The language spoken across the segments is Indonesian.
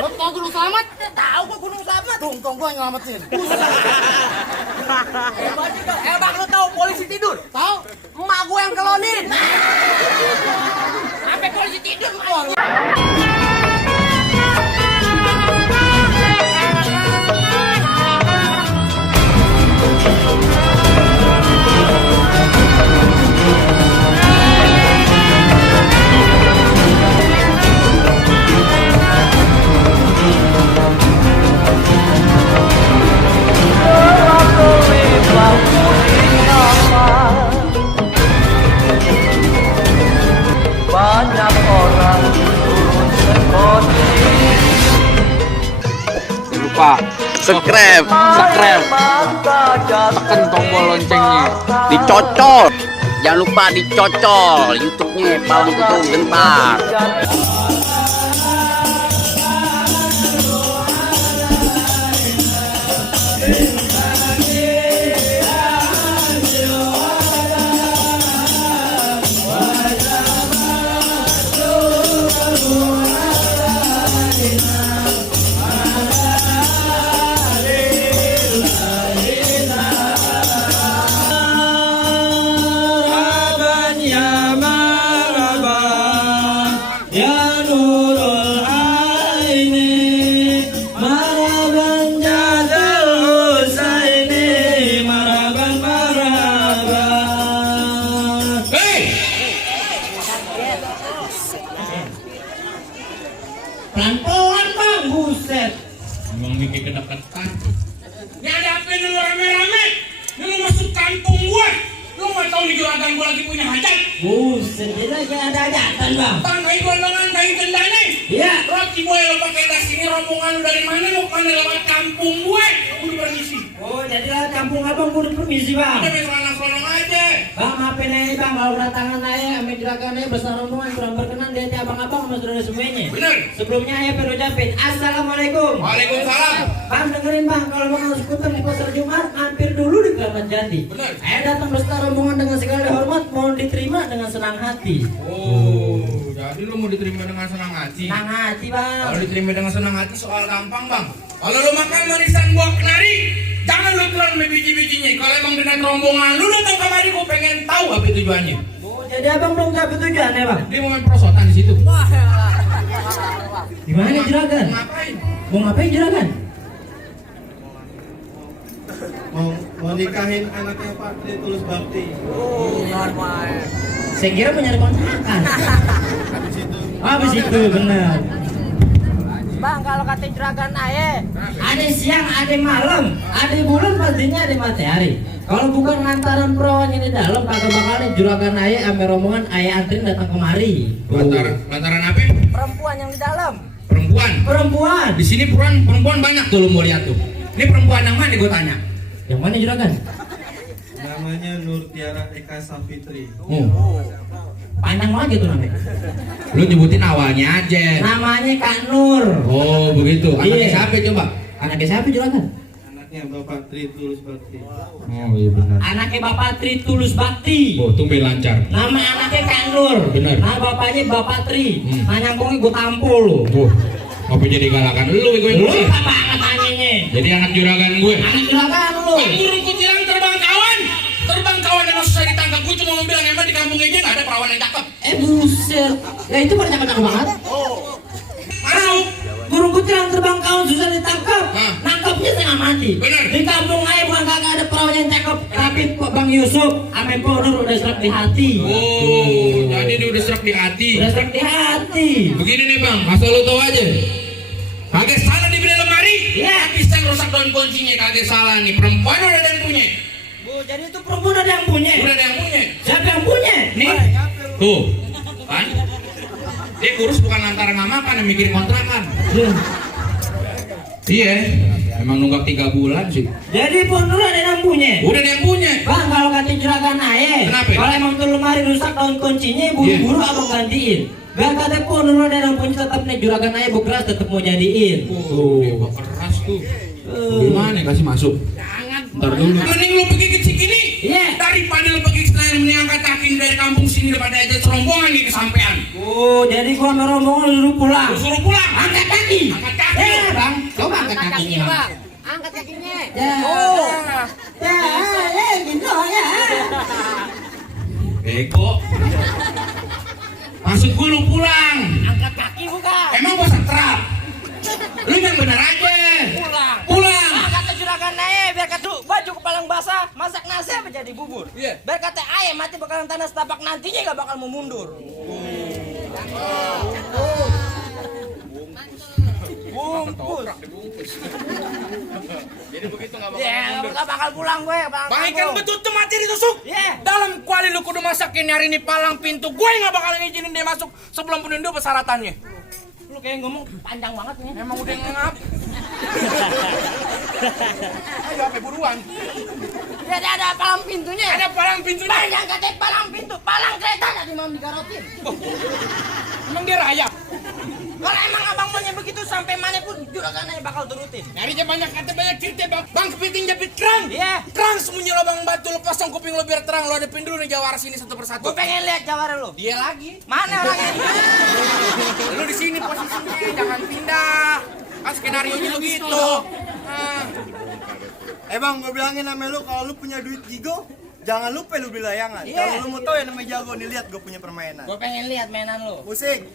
Lo tau Gunung Selamat? Tahu gua Gunung Selamat. Tunggu gua nyelamatin. Bang, lu tahu polisi tidur? Tahu? Emak gua yang kelonin. Sampai polisi tidur, Mak. Banyak orang turun sekoti. Lupa subscribe, tekan tombol loncengnya, dicocol, jangan lupa dicocol YouTube-nya paling itu gentar. Pelan-pelan, Bang. Buset. Emang mikir kedekatan. Ini ada apa ini lu rame-rame? Ini lu masuk kampung gua. Lu nggak tahu di juragan gua lagi punya hajat. Buset, jadi lagi ada hajatan, Bang. Tangkai gondongan kayu gendane. Iya. Roti boy lo pakai tas ini rombongan lu dari mana? Mau kemana lewat kampung gue? Udah permisi. Oh, jadi lah kampung Abang kudu permisi, Bang. Udah main solong aja. Bang, maafin aja, Bang. Kalau berdatangan aja, ambil juragan aja besar rombongan kurang berkenan di hati abang-abang sama saudara semuanya. Bener. Sebelumnya aja perlu ucapin Assalamualaikum. Waalaikumsalam. Bang, dengerin, Bang, kalau Bang harus skuter di pasar Jumat, mampir dulu di Keramat Jati. Bener. Saya datang beserta rombongan dengan segala hormat, mohon diterima dengan senang hati. Oh, jadi lu mau diterima dengan senang hati? Senang hati, Bang. Kalau diterima dengan senang hati soal gampang, Bang. Kalau lu makan manisan buah kenari, jangan lu telan sama biji-bijinya. Kalau emang dengan rombongan lu datang kemari, gua pengen tahu apa tujuannya. Oh, jadi abang belum tahu tujuannya, Bang? Dia mau main perosotan di situ. Gimana juragan? Ngapain? Mau ngapain juragan? mau nikahin anaknya Pak Tri Tulus Bakti. Saya kira mau nyari kontrakan. Habis itu benar. Bang, kalau kata juragan aye, ada siang, ada malam, ada bulan, pastinya ada matahari. Kalau bukan lantaran perawan ini dalam, kagak bakal nih juragan aye ame rombongan aye antrin datang kemari. Lantaran apa? Perempuan yang di dalam. Perempuan. Perempuan. Di sini perempuan banyak tuh, lu mau lihat tuh. Ini perempuan yang mana gue tanya? Yang mana juragan? Namanya Nur Tiara Eka Safitri. Panjang banget gitu namanya. Lu nyebutin awalnya aja. Namanya Kak Nur. Oh begitu. Anaknya Iya. siapa coba? Anaknya siapa juragan? Anaknya Bapak Tri Tulus Bakti. Oh iya benar. Anaknya Bapak Tri Tulus Bakti. Oh tumben lancar. Nama anaknya Kak Nur. Bener. Nah bapaknya Bapak Tri. Nah nyambungnya gue tampol lu. Apa jadi galakan lu gue Lu ngurusin? apa banget nanyanya? Jadi anak juragan gue. Anak juragan lu. Burung kutilang terbang kawan. Terbang kawan yang susah ditangkap. Gue cuma mau bilang emang di kampung ini nggak ada perawan yang cakep. Buset. Ya itu pada cakep banget. Mana lu? Burung kutilang terbang kawan susah ditangkap. Hah? Nangkapnya setengah mati. Bener. Di kampung aja bukan kagak ada perawan yang cakep. Tapi kok Bang Yusuf ame Ponur udah serak di hati. Oh, jadi dia udah serak di hati. Udah serak di hati. Begini nih bang, asal lu tahu aja. Kagak salah dibeli lemari. Iya. Bisa ngerusak daun kuncinya, kagak salah nih. Perempuan udah ada yang punya. Jadi itu perempuan ada yang punya. Udah ada yang punya. Siapa yang punya? Nih, tuh, kan? Dia kurus bukan lantaran nggak makan, yang mikirin kontrakan. Iya, emang nunggak 3 bulan sih. Jadi Ponur ada yang punya. Udah ada yang punya. Bang, kalau kata juragan aye, Kenapa? kalau emang tuh lemari rusak daun kuncinya, buru-buru abang gantiin. Gak kata Ponur ada yang punya tetap nih juragan aye bekeras tetap mau jadiin. Dia keras tuh. Gimana kasih masuk? Jangan. Ntar dulu. Mending lu pergi ke Cikini. Iya. Daripada lo pergi Senayan mending angkat kaki dari kampung sini daripada aja serombongan nih kesampean. Oh, jadi gua sama rombongan dulu pulang. Lu suruh pulang. Angkat kaki. Angkat kaki. Bang, coba angkat kakinya, Bang. Angkat kakinya. Ya. Oh. Ya, gitu ya. Bego. Maksud gue lu pulang. Angkat kaki bukan. Emang gua sakral. Lu yang bener aja. Pulang. Pulang. Kata juragan ae biar kata baju kepalang basah, masak nasi apa jadi bubur. Iya. Biar kata ae mati bakalan tanah setapak nantinya gak bakal mau mundur. Bungkus. Jadi begitu enggak Ya, gak bakal pulang gue. Bang ikan betul tuh mati ditusuk. Iya. Dalam kuali lu kudu masakin hari ini palang pintu. Gue nggak bakal ngizinin dia masuk sebelum penundu persyaratannya. Lu kayak ngomong panjang banget nih. Emang udah ngap. Ayo apa buruan? Jadi ada palang pintunya. Ada palang pintunya. Banyak katanya palang pintu, palang kereta tadi mau digarotin. Emang dia rayap. Kalau emang abang maunya begitu sampai mana pun juragan aja bakal turutin. Nyarinya banyak kata banyak cerita bang. Bang kepiting jepit kerang. Iya. Kerang sembunyi lubang batu lepas dong kuping lo biar terang. Lo hadapin dulu nih jawara sini satu persatu. Gue pengen lihat jawara lu. Dia lagi. Mana orangnya? Lu di sini posisinya jangan pindah. Kan skenario nya begitu. Bang, gue bilangin sama lu kalau lu punya duit gigo, jangan lupa lu beli layangan. Iya. Kalau lu mau tahu yang namanya jago, nih lihat gue punya permainan. Gue pengen lihat mainan lu. Musik.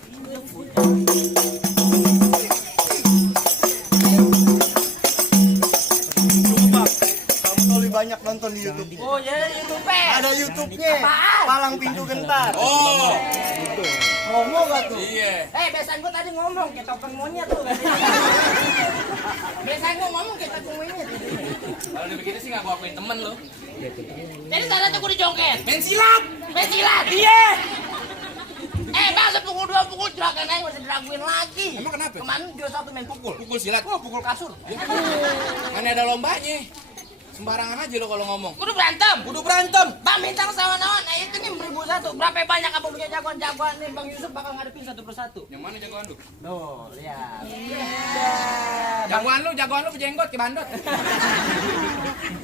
Coba, kamu tahu lebih banyak nonton di YouTube. Oh, jadi YouTube. Ada YouTube-nya. Apaan? Palang pintu gentar. Oh. Promo gak tuh? Iya. Biasanya gue tadi ngomong kayak topeng monyet tuh. Biasanya gue ngomong kayak topeng monyet. Kalau udah begitu sih nggak gua akuin temen lo. Jadi tadi tuh gue dijongket. Main silat. Main silat. Iya. Bang, sepukul dua pukul juragan aja gak usah diraguin lagi. Emang kenapa? Kemarin juara satu main pukul. Pukul silat. Oh, pukul kasur. Mana ada lombanya. Sembarangan aja lo kalau ngomong. Kudu berantem. Kudu berantem. Bang bintang sama nawan, itu nih 1001. Berapa banyak abang punya jagoan-jagoan nih Bang Yusuf bakal ngadepin satu persatu. Yang mana jagoan lu? Tuh, lihat. Jagoan lu jenggot ke bandot.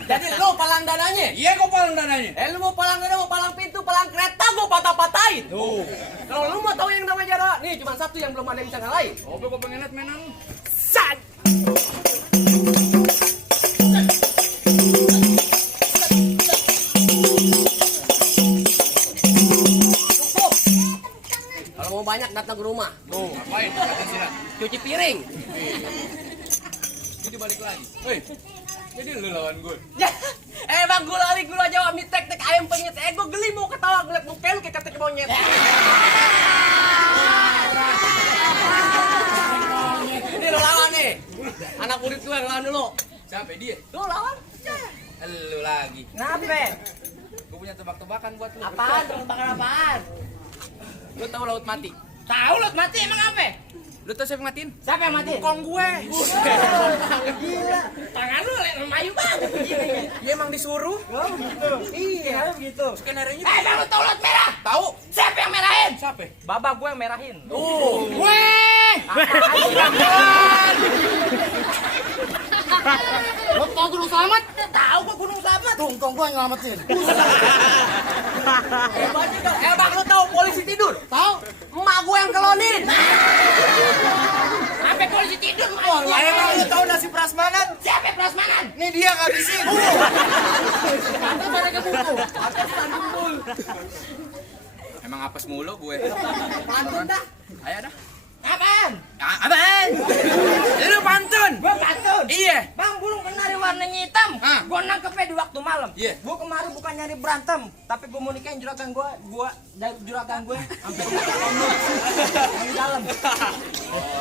Jadi lu palang dananya. Iya kok palang dananya. Lu mau palang dana, mau palang pintu, palang kereta, gua patah-patahin. Tuh. Kalau lu mau tahu yang namanya jarak, nih cuma satu yang belum ada yang bisa ngalahin. Oh, gua pengen liat mainan lu. Sat. Cukup. Kalau mau banyak datang ke rumah. Tuh, ngapain? Latihan silat. Cuci piring. Jadi balik lagi. Hei. Jadi lu lawan gue. Ya, bang gula ali gula Jawa mie tek ayam penyet. Gue geli mau ketawa ngeliat muka lu kayak kata monyet. Ini lo lawan nih. Anak murid gue yang lawan dulu. Siapa dia? Lu lawan. Lu lagi. Kenapa? Gue punya tebak-tebakan buat lu. Apaan? Tebakan apaan? Lu tahu laut mati? Tahu lo mati emang apa? Lu tahu siapa yang matiin? Siapa yang mati? Kong gue. Gila. Tangan lu lemayu banget begini. Dia emang disuruh. Oh begitu. Iya begitu. Skenario nya. Bang lu tahu laut merah? Tahu. Siapa yang merahin? Siapa? Baba gue yang merahin. Gue. Lo tau Gunung Slamet? Tahu gua Gunung Slamet. Tungkong gua yang ngamatin. Bang lu tahu polisi tidur? Tahu? Emak gua yang kelonin. Sampai polisi tidur emak gua. Emang lu tahu nasi prasmanan? Siapa yang prasmanan? Nih dia ngabisin. Ada pada ke buku. Ada sandung. Emang apes mulu gue. Pantun dah. Ayo dah. Apaan? Apaan? Lu pantun. Gua pantun. Iya. Bang burung kenari warnanya hitam. Ah. Gua nangkepnya di waktu malam. Iya. Gua kemarin bukan nyari berantem, tapi gua mau nikahin juragan gua juragan gue sampai di dalam.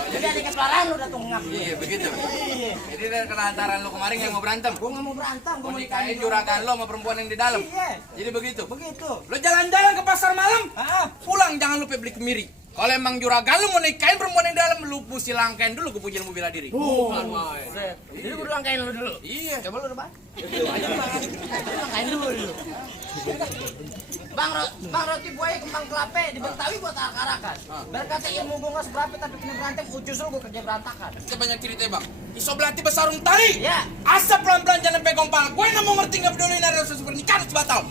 Jadi ada kepelaran udah tunggak. Iya begitu. Iya. Jadi dari kelantaran lu kemarin yang mau berantem. Gua nggak mau berantem, gua Mau mau nikahin juragan lo sama perempuan yang di dalam. Iya. Jadi begitu. Begitu. Lo jalan-jalan ke pasar malam, Ah. pulang jangan lupa beli kemiri. Kalau emang juragan lu mau nikahin perempuan yang dalam, lu mesti langkain dulu ke ilmu bela diri. Jadi gue langkain lu dulu. Iya. Coba lu depan. Langkain dulu. Bang Roti buaya kembang kelape di Betawi buat arak-arakan. Berkata ilmu gue nggak seberapa tapi kena berantem, ujus lu gue kerja berantakan. Kita banyak cerita bang. Iso belati besarung tari. Ya. Asap pelan-pelan jangan pegang pala. Gue nggak mau ngerti nggak peduli nari usus pernikahan harus batal.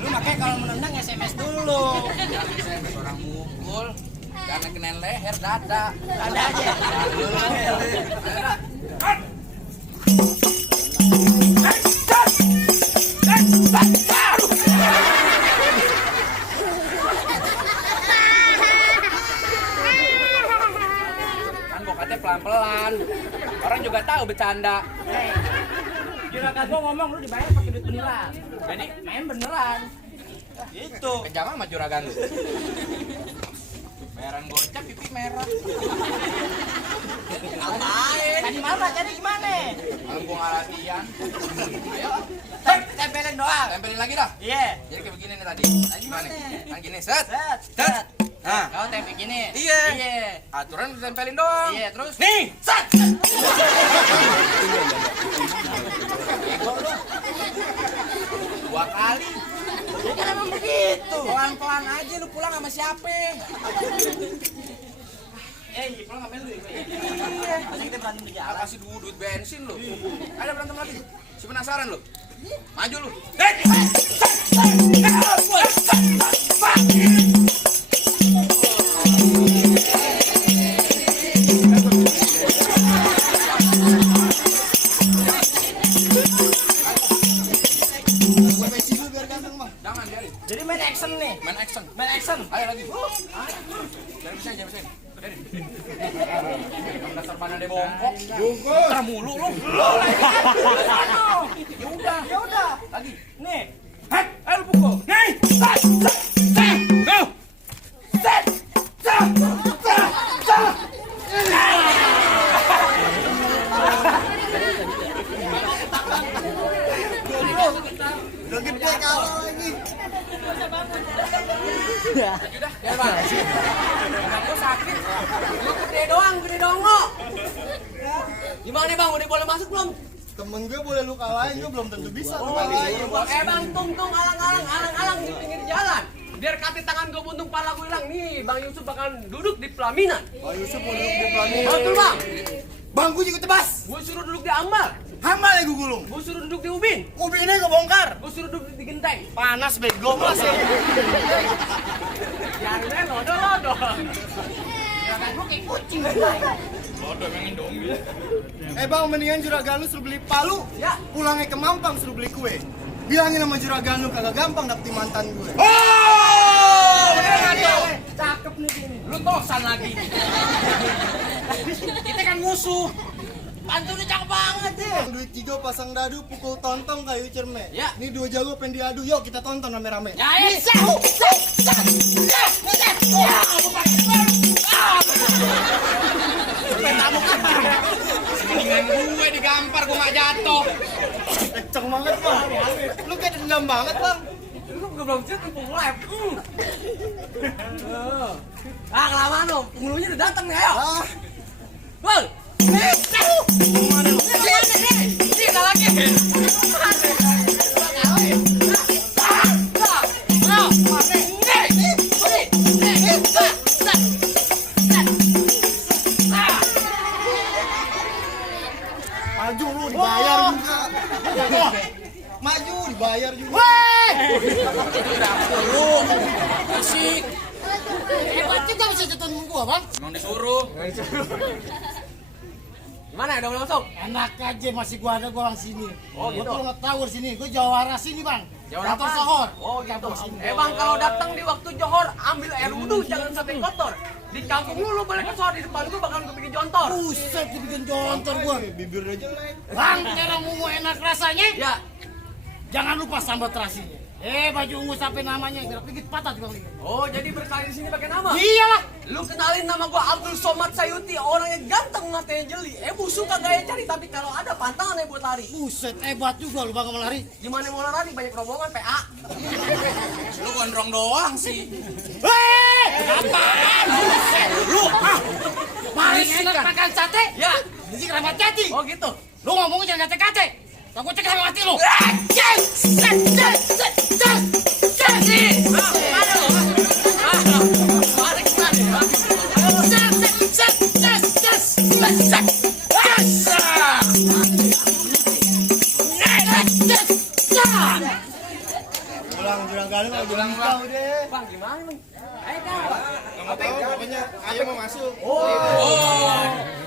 Lu makanya kalau menendang SMS dulu. SMS orang mukul. Jangan kenain leher dada. Ada aja. Kan bokatnya pelan-pelan. Orang juga tahu bercanda. Juragan gua ngomong lu dibayar pakai duit beneran. Jadi main beneran. Itu. Kejam sama juragan lu. Bayaran gocap pipi merah. Ngapain? Tadi malam jadi gimana? Malam gua nggak latihan. Ayo. Tempelin doang. Tempelin lagi dah. Iya. Jadi kayak begini nih tadi. Gimana? Kan gini, set. Set. Set. Nah. Kau tempel gini. Iya. Iya. Aturan ditempelin doang. Iya, terus Nih, set. Dua kali. ya kan emang begitu. Pelan-pelan aja lu pulang sama siapa? Pulang ngapain lu? Iya. Masa kita berantem di jalan. Kasih dulu duit bensin lu. Ada berantem lagi. Si penasaran lu. Maju lu. Jangan biarin. Jadi main action nih. Main action. Main action. Ayo lagi. Jangan bisa. Biarin. Dasar mana deh bongkok. Bongkok. Mulu lu. Ya udah. Lagi. Nih. Hei, ayo lu pukul. Nih. Set. Go. Set. Udah gede kalah lagi. Udah, ya bang. Aku sakit. Lu gede doang kok. Gimana nih bang, udah boleh masuk belum? Temen gue boleh lu kalahin, gue belum tentu bisa. Bang, tung alang di pinggir jalan. Biar kaki tangan gue buntung, pala gue hilang. Nih, Bang Yusuf bakal duduk di pelaminan. Pak Yusuf mau duduk di pelaminan. Betul, Bang. Bangku juga tebas. Gue suruh duduk di Ambal. Hamal ya gue gulung. Gue suruh duduk di Ubin. Mobil ini gue bongkar. Gue suruh duduk di Genteng. Panas bego mas ya. Jangan lodo. Juragan lu kayak kucing. Bang, mendingan juragan lu suruh beli palu. Ya. Pulangnya ke Mampang suruh beli kue. Bilangin sama juragan lu kagak gampang dapetin mantan gue. Oh, beneran tuh. Cakep nih gini. Lu tosan lagi. Kita kan musuh. Pantunnya cakep banget deh. Duit Jigo pasang dadu pukul tontong kayu cerme. Ya. Ini dua jago pengen diadu. Yuk kita tonton rame-rame. Ya, Mendingan gue digampar, gue gak jatuh. Kenceng banget bang. Lu kayak dendam banget bang. Lu belum cerita pukul lab. Kelamaan lo. Penghulunya udah datang nih, ayo. Bang. Nih, ada lagi. Maju lu dibayar juga. Maju dibayar juga. Asik. Hebat juga bisa jatuhin gua, Bang. Emang disuruh. Gimana, udah boleh masuk? Enak aja masih gua ada gua orang sini. Oh, gitu. Gua tuh nggak tahu di sini. Gua jawara sini bang. Jawara Kantor apaan? Sohor. Oh gitu. Bang, kalau datang di waktu johor, ambil air wudhu, jangan sampai kotor. Di kampung lu balik ke sohor, di depan gua bakal bikin jontor. Buset dibikin jontor gua. Bibirnya jelek. Bang, cara mau enak rasanya, Ya, Jangan lupa sambal terasinya. Baju ungu sampai namanya gerak dikit patah juga nih. Oh, jadi berkali di sini pakai nama? Iyalah. Lu kenalin nama gua Abdul Somad Sayuti, orangnya ganteng matanya jeli. Busuk kagak cari, tapi kalau ada pantangan buat lari. Buset, hebat juga lu bang mau lari. Gimana mau lari? Banyak rombongan PA. Lu gondrong doang sih. Hei, apaan? Buset, lu mari enak makan sate? Ya, Ini keramat jati. oh gitu. Lu ngomongnya jangan kate-kate. Takut cek sama mati lu. Pulang jurang kali mah belum bisa udah. Bang, gimana bang? Ayo Nggak tahu, pokoknya ayo mau masuk.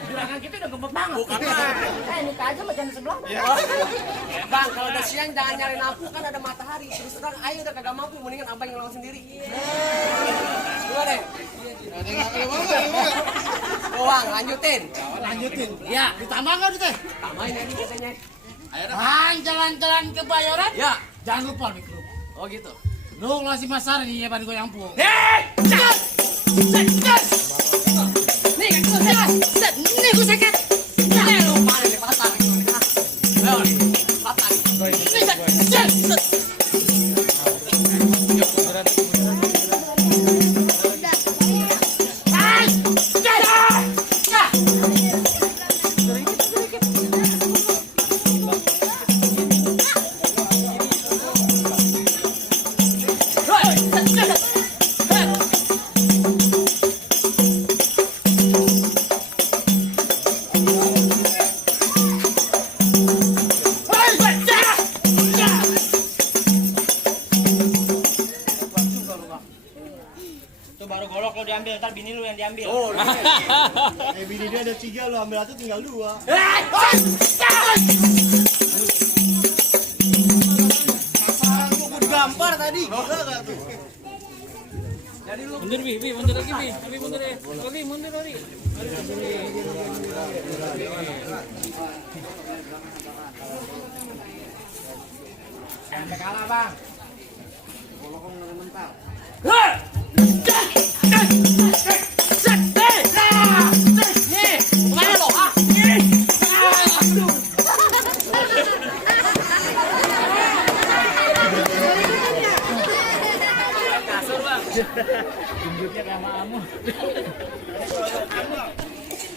Juragan kita udah gembet banget. Nikah aja macam sebelah. Bang, kalau udah siang jangan nyari lampu, kan ada matahari. Terus terang, ayo udah kagak mampu, mendingan abang yang lawan sendiri. Gua deh. Oh, bang, lanjutin. Lanjutin. Ya, ditambah nggak deh? Tambahin aja katanya. Bang, jalan-jalan ke Bayoran. Ya, Jangan lupa mikro. oh gitu. Lu ngasih masar nih ya ban gue yang pung. Nih gue sakit. Lu mana nih patah? Ayo, patah. Itu baru golok lo diambil, ntar bini lu yang diambil. Bini dia ada 3, lu ambil 1 tinggal 2. Masalah gua udah gampar tadi. Gila gak tuh? Mundur bi, mundur lagi bi, mundur ya, lagi mundur lagi. Sampai kalah bang.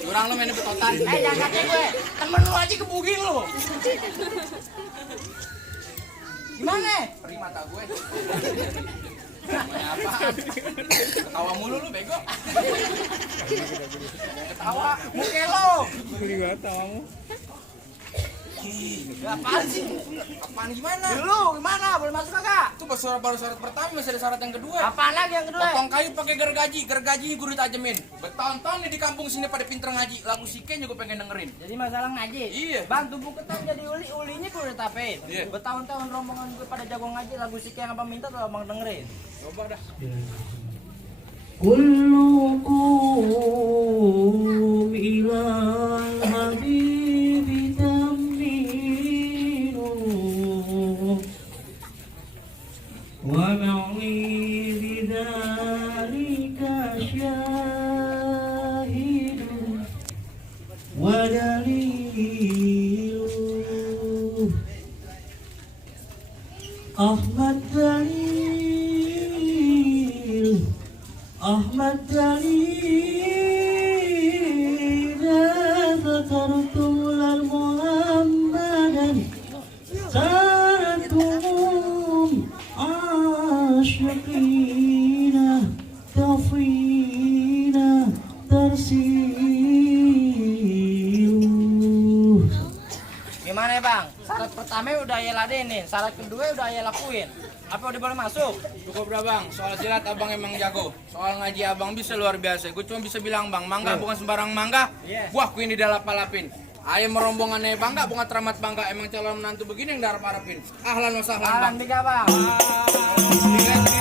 Kurang lu main betotan. Jangan kate gue. Temen lu aja kebuging lu. Gimana? Perih mata gue. Apaan? Ketawa mulu lu bego. Ketawa muka lo. Apaan sih? Apaan gimana? Lu gimana? Boleh masuk kagak? Itu baru syarat pertama, masih ada syarat yang kedua. Apaan lagi yang kedua? Potong kayu pakai gergaji, gergajinya gue ditajemin. Bertahun-tahun nih di kampung sini pada pinter ngaji. Lagu Sike juga pengen dengerin. Jadi masalah ngaji. Iya. Bang, tubuh ketan jadi ulinya gue udah tapein. Iya. Bertahun-tahun rombongan gue pada jago ngaji, lagu Sike yang abang minta tuh abang dengerin. Coba dah. Kullukum ilal habibi taminu wa ma'i bidzalika syahidun wa dalilu Ahmad Dalil Ahmad Dalil Zakartum lal Muhammadan Saratum Asyaqina Tafina Tersilu. Gimana ya bang? Syarat pertama udah ayah ladenin, syarat kedua udah ayah lakuin. Apa udah boleh masuk? Cukup dah bang, soal silat abang emang jago. Soal ngaji abang bisa luar biasa. Gue cuma bisa bilang bang, mangga bukan sembarang mangga. Buah kuini dilap-lapin. Ayam merombongannya bangga, bunga teramat bangga. Emang calon menantu begini yang diharap-harapin. Ahlan wa sahlan bang. Alhamdulillah bang. Lihat